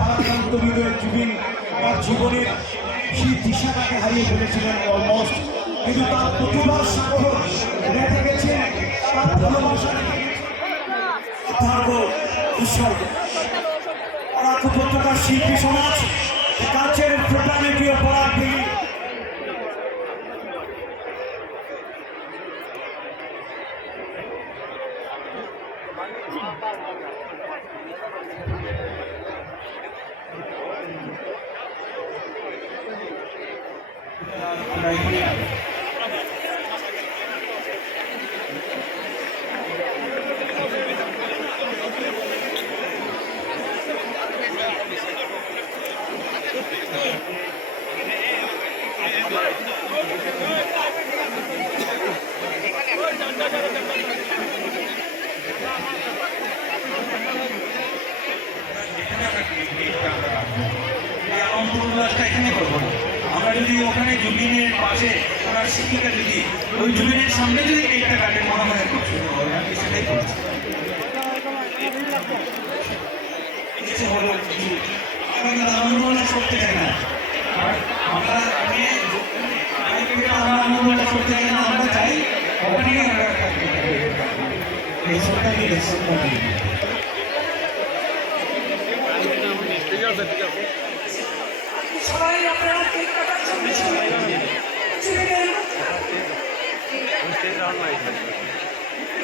ভারাক্রান্ত হৃদয়ের জুবিন তার জীবনের সেই দিশাটাকে হারিয়ে ফেলেছিলেন অলমোস্ট, কিন্তু তার প্রতিভার স্বাক্ষর রেখে গেছেন, তার ভালোবাসা রেখে গেছেন বরাক উপত্যকার শিল্পী সমাজ কাছের ফ্রেটার্নিটিও বরাক ভেঙে এখানে করবো না। আমরা যদি ওখানে জুবিনের পাশে ওনার শিক্ষিকা যদি ওই জুবিনের সামনে যদি কেকটা কাটে মনে হয় খুব সুন্দর হবে। আমি সেটাই করছি। আমরা কিন্তু আন্দোলন করতে চাই না, আমরা আন্দোলন করতে চাই না, আমরা চাই ওখানে এই সরকারি সবাই আপনারা কেক কাটার জন্য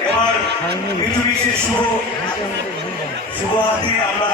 এবার মিঠুনিশের শুভ হাতে আমরা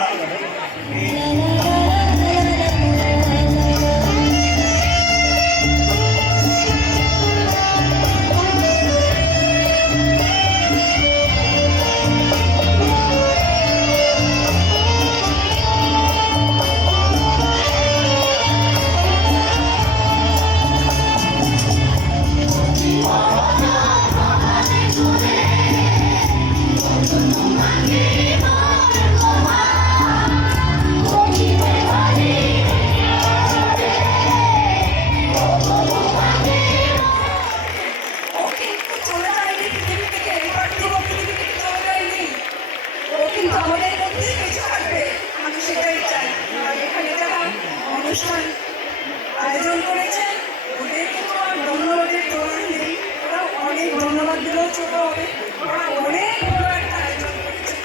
আয়োজন করেছেন ওদেরকে তো আর ধন্যবাদের তোলার নেই, ওরা অনেক ধন্যবাদ দিলেও ছোট হবে, ওরা অনেক বড় একটা আয়োজন করেছে।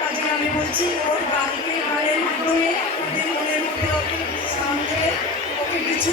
কাজে আমি বলছি ওর গানকে গানের মাধ্যমে আপনাদের মনের মধ্যে ওকে সামনে ওকে কিছু